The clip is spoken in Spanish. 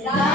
Bye.